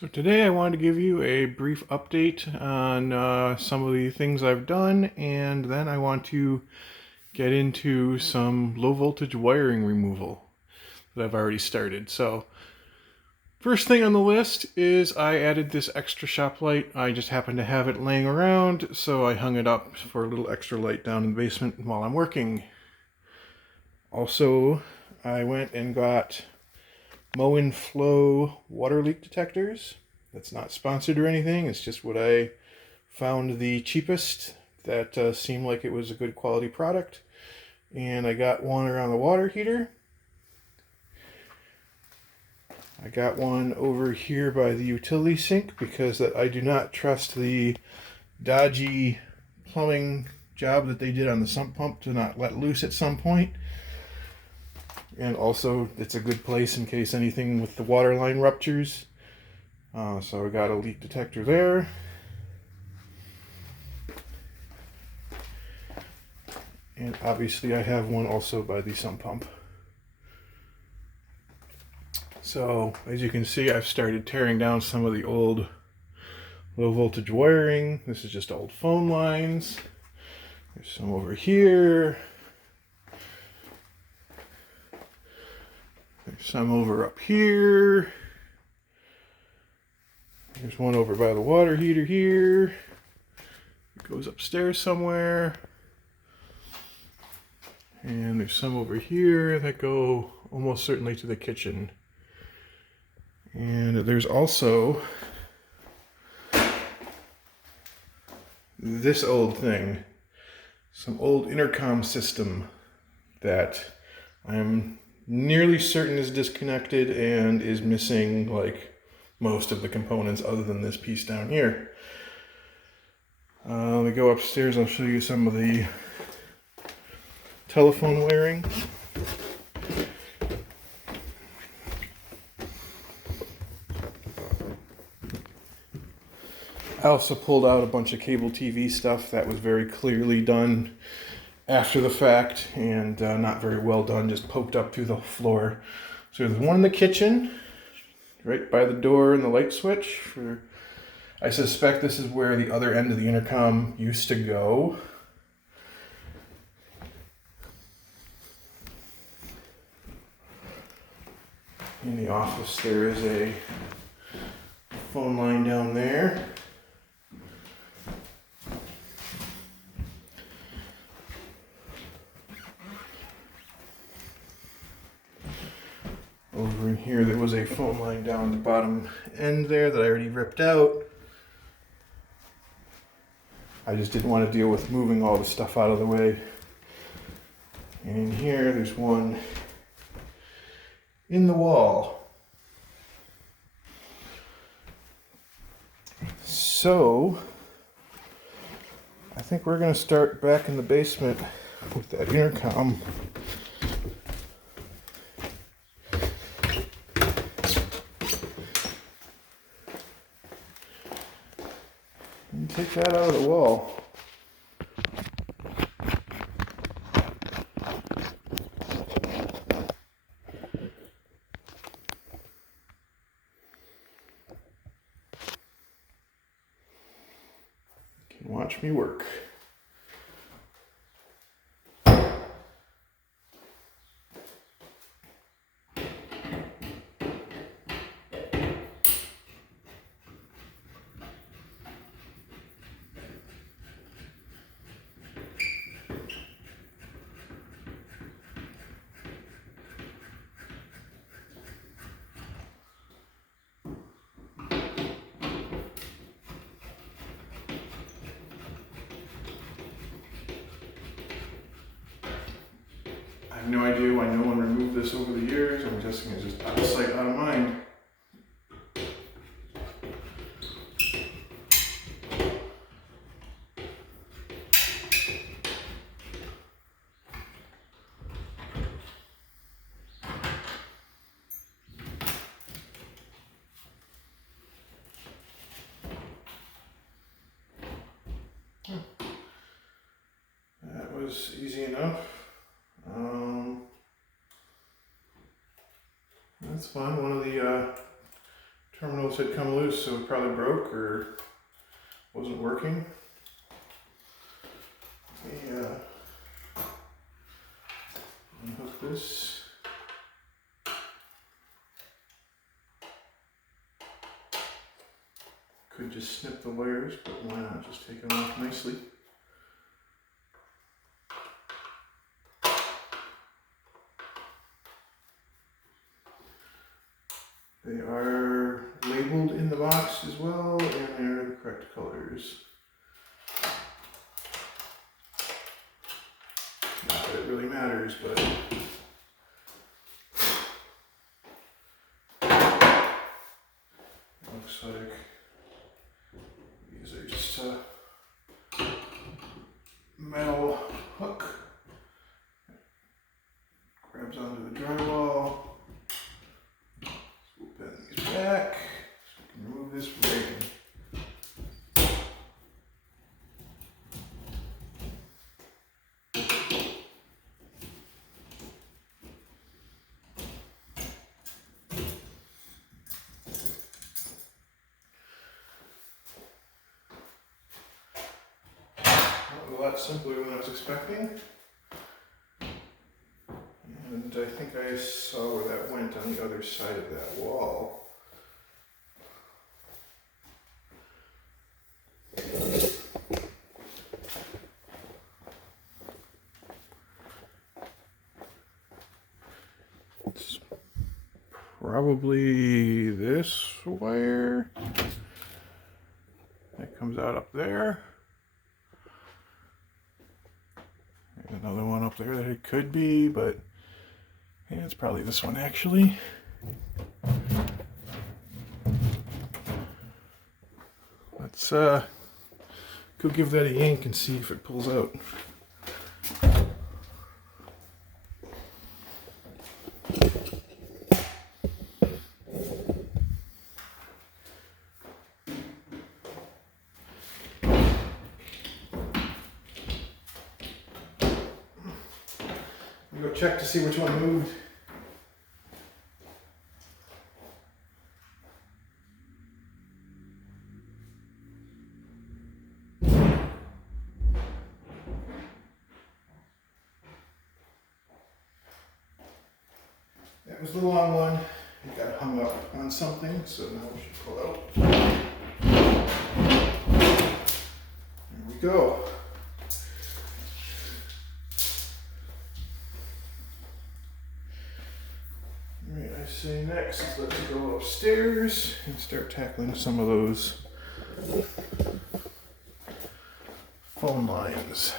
So today I wanted to give you a brief update on some of the things I've done, and then I want to get into some low voltage wiring removal that I've already started. So first thing on the list is I added this extra shop light. I just happened to have it laying around, so I hung it up for a little extra light down in the basement while I'm working. Also, I went and got Moen Flow water leak detectors. That's not sponsored or anything. It's just what I found the cheapest that seemed like it was a good quality product. And I got one around the water heater. I got one over here by the utility sink because I do not trust the dodgy plumbing job that they did on the sump pump to not let loose at some point. And also, it's a good place in case anything with the water line ruptures. So I got a leak detector there. And obviously I have one also by the sump pump. So as you can see, I've started tearing down some of the old low voltage wiring. This is just old phone lines. There's some over here. There's some over up here. There's one over by the water heater here. It goes upstairs somewhere. And there's some over here that go almost certainly to the kitchen. And there's also this old thing, some old intercom system that I'm nearly certain is disconnected and is missing like most of the components other than this piece down here. Let me go upstairs, I'll show you some of the telephone wiring. I also pulled out a bunch of cable TV stuff that was very clearly done after the fact and not very well done, just poked up through the floor. So there's one in the kitchen, right by the door and the light switch. I suspect this is where the other end of the intercom used to go. In the office there is a phone line down there. Over in here there was a phone line down the bottom end there that I already ripped out. I just didn't want to deal with moving all the stuff out of the way. And in here there's one in the wall. So I think we're going to start back in the basement with that intercom. And take that out of the wall. You can watch me work. I have no idea why no one removed this over the years. I'm guessing it's just out of sight, out of mind. That was easy enough. That's fine. One of the terminals had come loose, so it probably broke or wasn't working. Unhook this. Could just snip the wires, but why not just take them off nicely. They are labeled in the box as well, and they're the correct colors. Not that it really matters, but it looks like these are just a metal hook. Grabs onto the drywall. We'll bend these back so we can remove this ring. A lot simpler than I was expecting. And I think I saw where that went on the other side of that wall. It's probably this wire that comes out up there. Another one up there that it could be, but yeah, it's probably this one actually. Let's go give that a yank and see if it pulls out. Go check to see which one moved. That was the long one. It got hung up on something, so now we should pull out. There we go. Alright, I say next is let's go upstairs and start tackling some of those phone lines.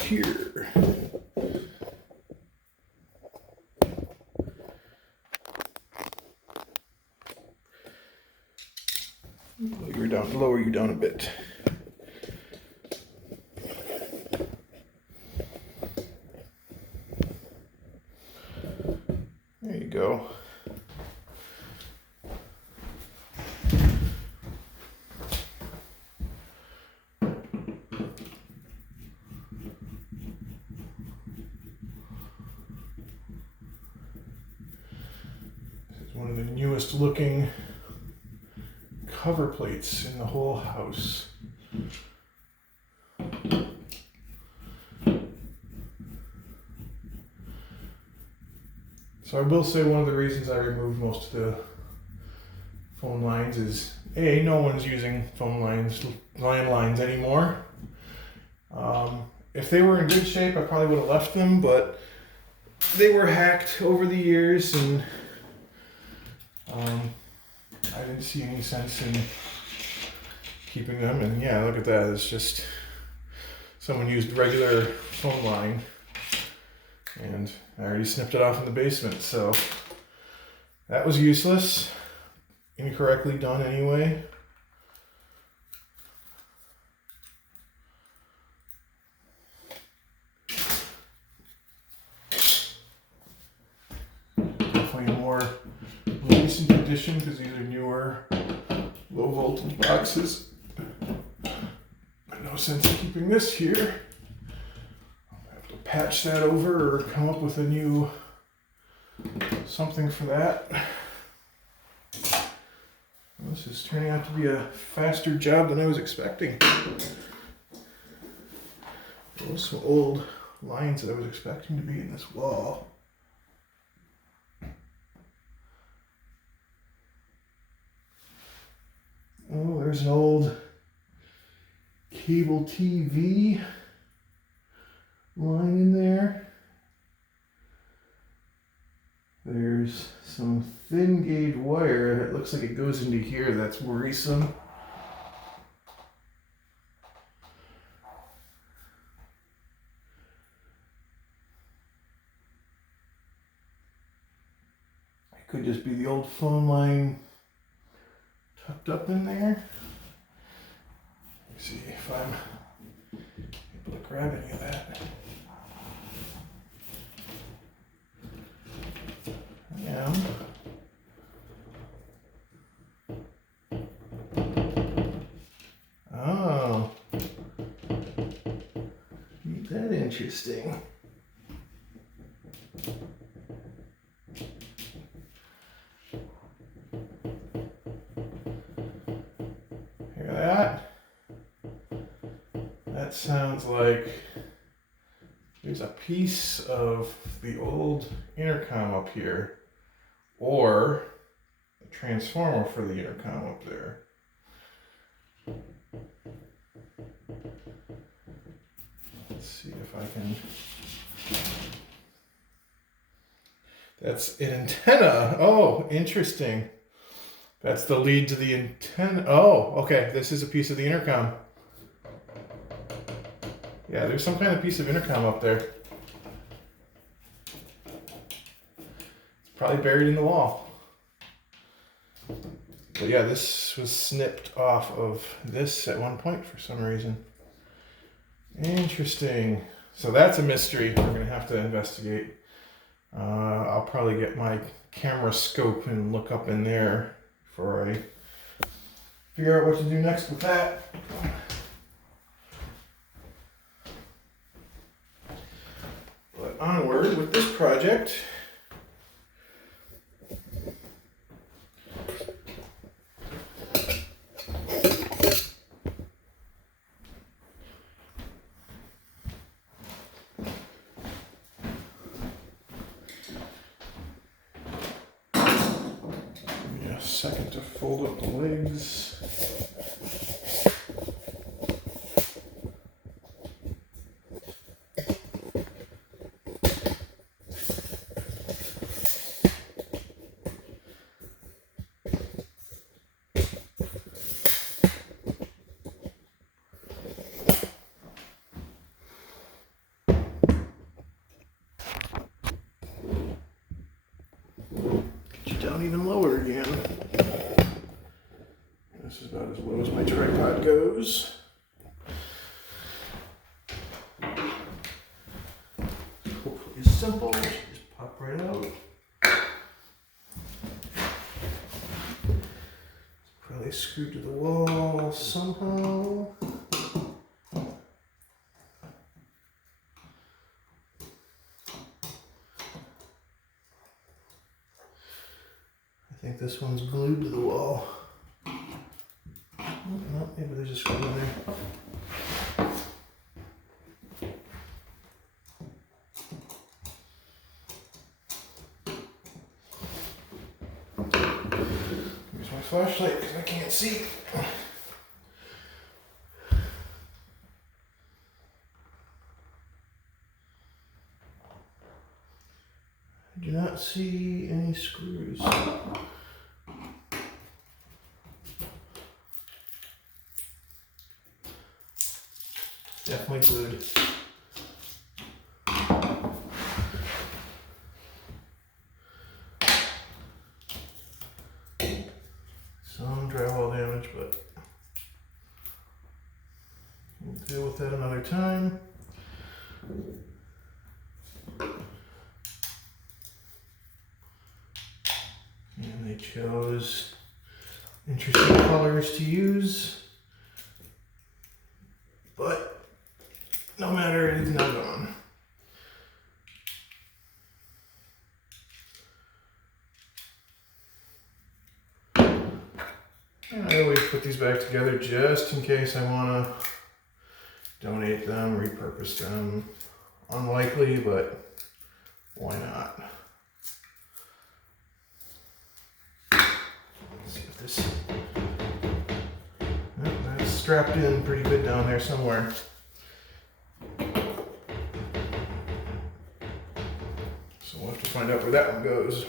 Here. Lower you down a bit. There you go. One of the newest looking cover plates in the whole house. So I will say one of the reasons I removed most of the phone lines is A, no one's using landlines anymore. If they were in good shape, I probably would have left them, but they were hacked over the years, and I didn't see any sense in keeping them. And yeah, look at that. It's just someone used regular phone line, and I already snipped it off in the basement. So that was useless. Incorrectly done anyway. more recent edition because these are newer low voltage boxes. No sense in keeping this here. I have to patch that over or come up with a new something for that. This is turning out to be a faster job than I was expecting. Those some old lines that I was expecting to be in this wall. Oh, there's an old cable TV line in there. There's some thin gauge wire. It looks like it goes into here. That's worrisome. It could just be the old phone line tucked up in there. Let's see if I'm able to grab any of that. I am. Oh, ain't that interesting? Hear that? That sounds like there's a piece of the old intercom up here, or a transformer for the intercom up there. Let's see if I can. That's an antenna. Oh, interesting. That's the lead to the antenna. Oh, okay. This is a piece of the intercom. Yeah, there's some kind of piece of intercom up there. It's probably buried in the wall. But yeah, this was snipped off of this at one point for some reason. Interesting. So that's a mystery we're going to have to investigate. I'll probably get my camera scope and look up in there before I figure out what to do next with that. But onward with this project. Second to fold up the legs. Get you down even lower again. This is about as low as my tripod goes. Hopefully it's simple. Just pop right out. It's probably screwed to the wall somehow. I think this one's glued to the wall. No, maybe there's a screw in there. Here's my flashlight because I can't see. I do not see any screws. Definitely glued. Some drywall damage, but we'll deal with that another time. chose interesting colors to use, but no matter, it is now gone. And I always put these back together just in case I want to donate them, repurpose them. Unlikely, but why not? Let's see if this... Oh, that's strapped in pretty good down there somewhere. So we'll have to find out where that one goes.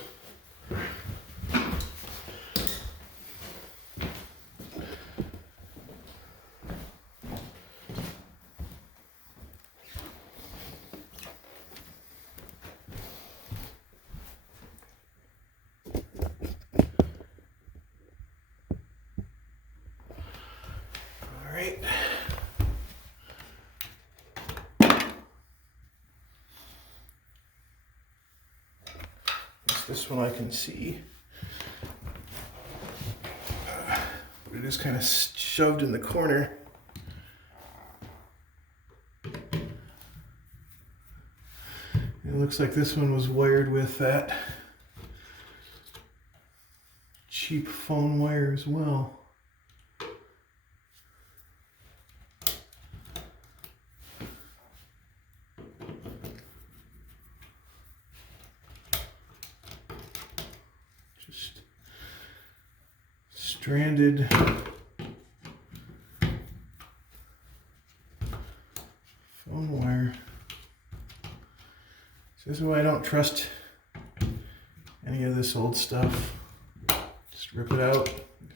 All right. This one I can see, but it is kind of shoved in the corner. It looks like this one was wired with that cheap phone wire as well. Just stranded phone wire. So this is why I don't trust any of this old stuff. Just rip it out.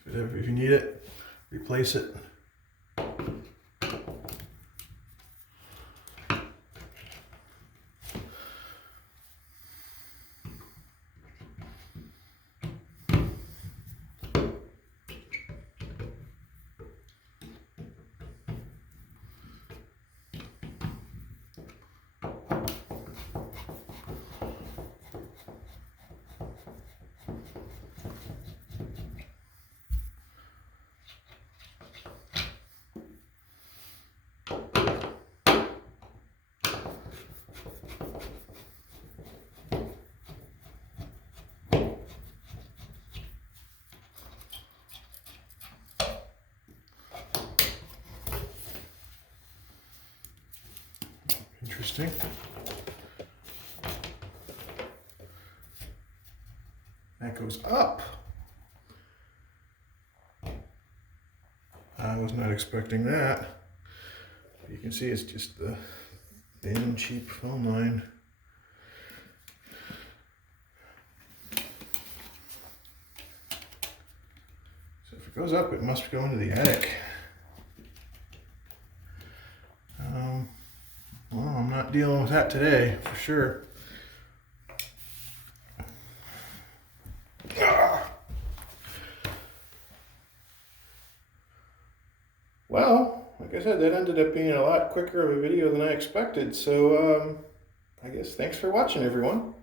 If you need it, replace it. Interesting. That goes up. I was not expecting that. You can see it's just the thin, cheap phone line. So if it goes up, it must go into the attic. Well, I'm not dealing with that today, for sure. Well, like I said, that ended up being a lot quicker of a video than I expected. So, I guess thanks for watching, everyone.